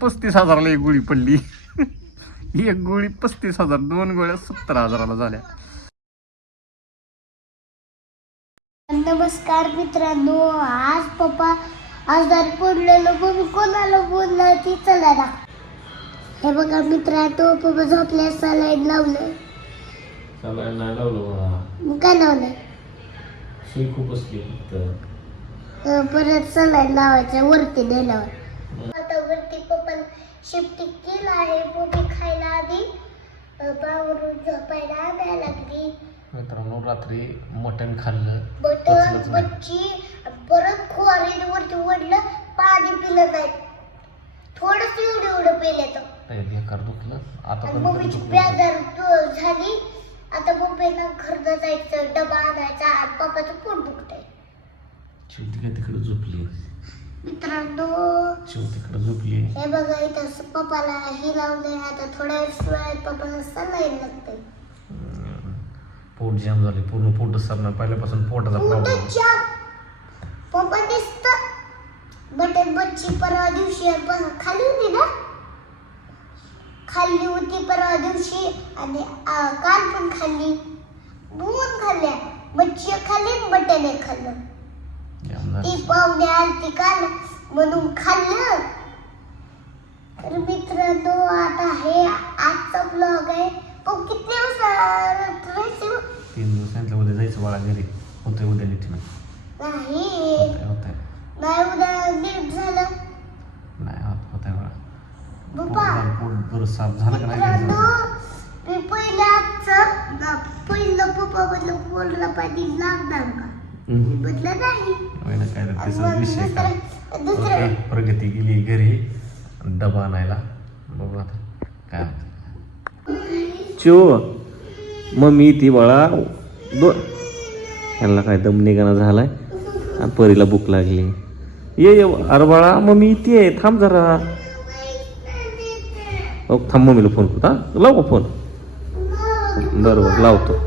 35,000ला एक गोळी पडली. एक गोळी 35,000, 2 गोळ्या 70,000ला झाल्या. नमस्कार मित्रांनो, आज पप्पा आजारी पडलेलं बघून कोणाला बोललं ती चला. हे बघा मित्रांनो, पप्पा झोपल्या सलाईन लावलं. सलाईन नाही लावलं मला. मग काय लावलं? सुई खूप असली फक्त. परत सलाईन लावायचं वरती नेल्यावर. आता वरती पप्पा शिफ्ट केलं आहे. पोपी खायला आधी पावरून झोपायला आणायला लागली. मित्रांनो रात्री मटण खाल्लं, बटन मच्छी, परत खोरीने वरती ओढलं, पाणी पिलं नाही. थोडस एवढं पिलं तर बेकार दुखलं. आता मम्मीची बेजार झाली. आता मम्मीला घरनं जायचं, डबा आणायचा आणि पप्पाचं पोट दुखतंय. शेवटी काय तिकडे झोपली. मित्रांनो तिकडे झोपली. हे बघा इथं पप्पाला हे लावलंय. आता थोड्या वेळ पप्पाला सलाईन लागतंय. पोट जाम झाले, पूर्ण पोट सरणार. पहिल्यापासून पोटाचा प्रॉब्लेम. पप्पा दिसतं बटन मच्छी परवा दिवशी खाली होती ना, खाल्ली होती परवा दिवशी आणि काल पण खाल्ली. 2 खाल्ल्या, मच्छी खाल्ली, बटन एक खाल्लं. ती पाहुणे आलती काल म्हणून खाल्लं. तर मित्रांनो आता हे आजचा ब्लॉग आहे. पण किती दिवस राहायचं? 3 दिवस सांगितलं. उद्या जायचं बाळा घरी. होतंय उद्या नीट नाही होतंय नाही उद्या नीट झालं नाही होतंय बाळा. पप्पा. पोट बरं साफ झालं का मित्रांनो नाही? मी पहिलं पप्पा म्हणलं बोलला पाहिजे लागणार का, म्हटलं नाही. काय तर त्याचा विषय काय. दुसरं प्रगती गेली घरी डबा आणायला. बघू आता काय होतं. चो मम्मी ती बाळा ह्यांना काय दम निघाना झालाय आणि परीला भूक लागली. ये अरे बाळा मम्मी ती आहे, थांब जरा. थांब मम्मीला फोन करतो. हा लाव का फोन? बरोबर लावतो.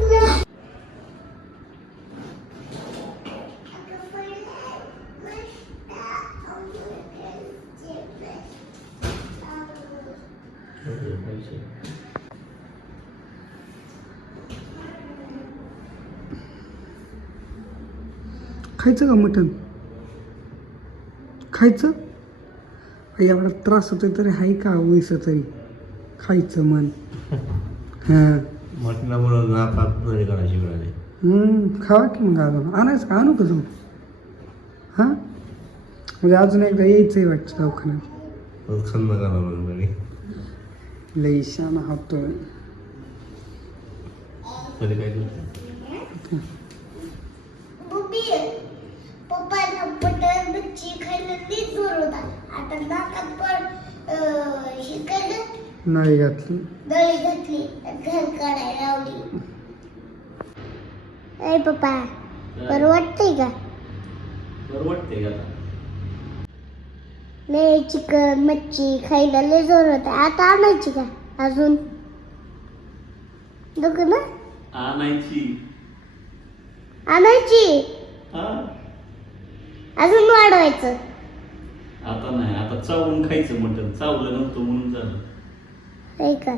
खायचं का मटण? खायचं? एवढा त्रास होतोय तरी हाय का वयस तरी खायचं मन. हां म्हटल्यामुळं नाकात नळी काढायची वेळ आली. खावा की मग अजून आणायचं का? आणू का जाऊन? हां म्हणजे अजून एकदा यायचं आहे वाटतं दवाखान्यात. खंद करा लई शाना होतोय. काय पप्पाला बटर मच्छी खायला नीट जोर होता. आता नाकात पण हे केलं, नळी घातली, नळी घातली, घर काढायला लावली. ए पप्पा बरं वाटतंय का? बरं वाटतंय आता. लय चिकन मच्छी खायला लय जोर होता. आता आणायची का अजून? बघू ना आणायची. अजून वाढवायचं. आता नाही, आता चावून खायचं मटण. चावलं नव्हतं म्हणून झालं. का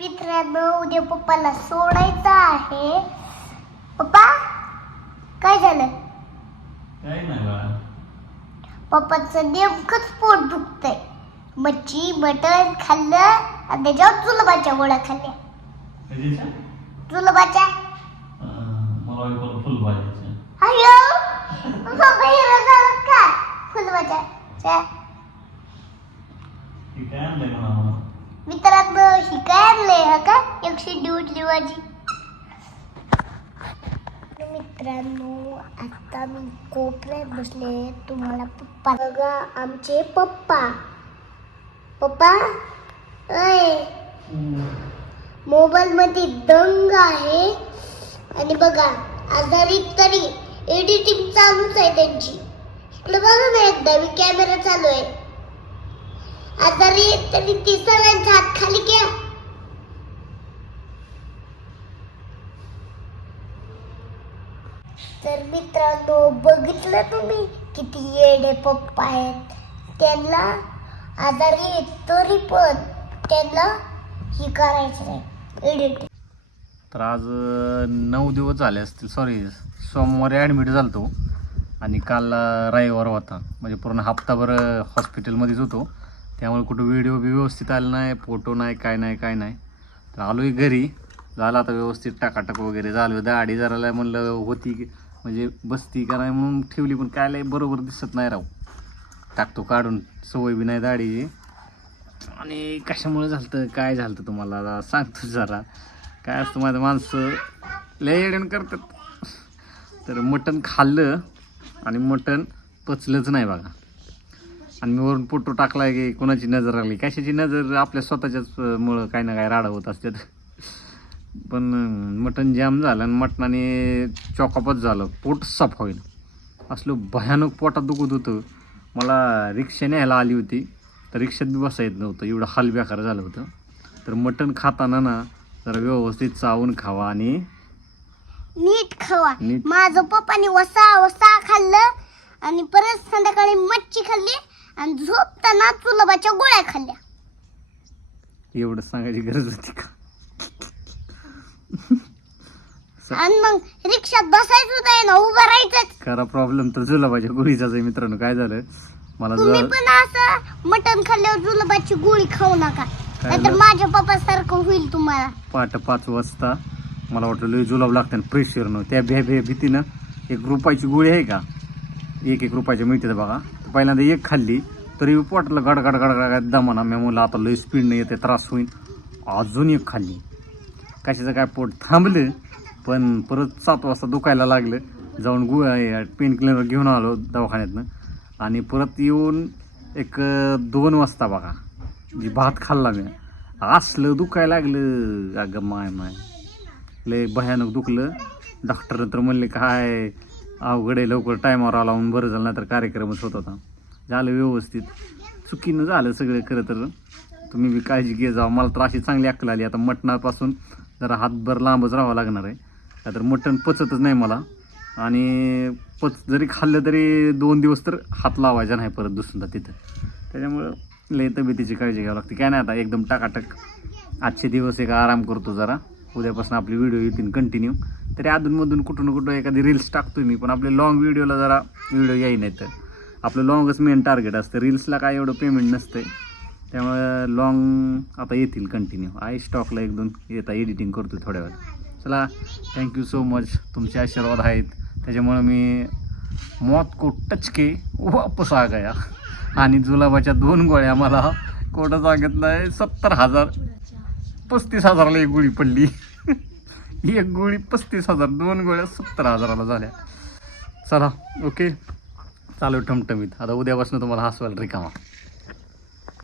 मित्रांनो उद्या पप्पाला सोडायचं आहे. पप्पा काय झालं? काय नाही बाळा. पप्पाचं नेमकंच पोट दुखतंय. मच्छी मटण खाल्लं आणि त्याच्यावर जुलाबाच्या गोळ्या खाल्ल्या. जुलाबाच्या मला फुल भाजीचं. अयो पप्पा हिरो झाला का फुलबाच्या? काय आणलंय म्हणा. मित्रांनो ही काय आणलंय हा का? 100 उठली भाजी. मित्रांनो आता मी कोपऱ्यात बसले. तुम्हाला पप्पा बघा, आमचे पप्पा. पप्पा अय मोबाईल मध्ये दंग आहे आणि बघा आजारी तरी एडिटिंग चालूच आहे त्यांची. इकडे बघा ना एकदा मी कॅमेरा चालू आहे. आजारी तरी ती सगळ्यांचा हात खाली घ्या. तर मित्रांनो बघितलं तुम्ही किती येडे पप्पा आहेत. त्यांना आजारी आहेत तरी पण त्यांना ही करायचं नाही एडिट. तर आज 9 दिवस झाले असतील, सॉरी सोमवारी ॲडमिट झालो होतो आणि काल रविवार होता, म्हणजे पूर्ण हप्ताभर हॉस्पिटलमध्येच होतो. त्यामुळे कुठं व्हिडिओ बी व्यवस्थित आला नाही, फोटो नाही, काय नाही. तर आलोय घरी, झालं आता व्यवस्थित टाकाटक वगैरे झालं. दाढी जराला म्हणलं होती म्हणजे बसती का नाही म्हणून ठेवली, पण काय लय बरोबर दिसत नाही राव. टाकतो काढून, सवय बी नाही दाढीची. आणि कशामुळे झालं काय झालं तुम्हाला सांगतो जरा. काय असतं माझं, माणसं लय येडण करतात. तर मटण खाल्लं आणि मटण पचलंच नाही बघा. आणि मी वरून फोटो टाकला की कोणाची नजर आली, कशाची नजर, आपल्या स्वतःच्याच मुळं काही ना काय राडा होत असतात. पण मटण जाम झालं आणि मटणाने चॉकअपच झालं, पोट साफ होईल असलं भयानक पोटात दुखत होतं. मला रिक्षा न्यायला आली होती तर रिक्षात बी बसा येत नव्हतं, एवढं हाल बेकार झालं होतं. तर मटण खाताना ना जरा व्यवस्थित चावून खावा आणि नीट खावा. नीट. माझं पप्पाने वसा खाल्लं आणि परत संध्याकाळी मच्छी खाल्ली आणि झोपताना चुलबाच्या गोळ्या खाल्ल्या. एवढं सांगायची गरज होती का? आणि मग रिक्षात बसायचं नाही ना, उभं राहायचं. खरा प्रॉब्लेम तर जुलाबाच्या गोळीचाच आहे मित्रांनो. काय झालं मला तुम्ही पण असं मटण खाल्ल्यावर जुलाबाची गोळी खाऊ नका, नाहीतर माझ्या पप्पा सारखं होईल तुम्हाला. पहाटे 5 वाजता मला वाटलं लय जुलाब लागतं ना प्रेशरनं. त्या भीतीनं 1 रुपयाची गोळी आहे का, 1 रुपयाची मिळते बघा. पहिल्यांदा 1 खाल्ली तरी पोटाला गडगड दमाना. मी म्हणलं आता लय स्पीडनं येते, त्रास होईल. अजून 1 खाल्ली, कशाचं काय पोट थांबलं. पण परत 7 वाजता दुखायला लागलं. जाऊन पेन किलर घेऊन आलो दवाखान्यातनं आणि परत येऊन 2 वाजता बघा जी भात खाल्ला मी, असलं दुखायला लागलं. अगं माय लय भयानक दुखलं. डॉक्टर तर म्हणले काय अवघड आहे, लवकर टायमावर आला म्हणून बरं झालं, नाही तर कार्यक्रमच होत होता. झालं व्यवस्थित, चुकीनं झालं सगळं. खरं तर तुम्ही बी काळजी घे जावं. मला तर अशी चांगली अक्कल आली, आता मटणापासून जरा हातभर लांबच राहावं लागणार आहे. तर मटण पचतच नाही मला, आणि जरी खाल्लं तरी 2 दिवस तर हात लावायचा नाही परत दुसऱ्यांदा तिथं. त्याच्यामुळं लय तब्येतीची काळजी घ्यावी लागते. काय नाही आता एकदम टाकाटक आजचे दिवस आराम करतो जरा. उद्यापासून आपले व्हिडिओ येतील कंटिन्यू. तरी अधूनमधून कुठं ना कुठं एखादी रील्स टाकतोय मी, पण आपले लॉंग व्हिडिओला जरा व्हिडिओ येई नाही. तर आपलं लॉंगच मेन टार्गेट असतं, रील्सला काय एवढं पेमेंट नसतं. त्यामुळे लॉंग आता येतील कंटिन्यू. आई स्टॉकला 1-2 येता एडिटिंग करतो थोड्या वेळ. चला, थँक्यू सो मच. तुमचे आशीर्वाद आहेत, त्याच्यामुळं मी मौत को टच के वापस आ गया. आणि जुलाबाच्या 2 गोळ्या मला कोणं सांगत नाही 70,000 35,000ला 1 गोळी पडली. 1 गोळी 35,000, 2 गोळ्या 70,000ला झाल्या. चला ओके, चालू ठमठमीत. आता उद्यापासून तुम्हाला हसवायला रिकामा.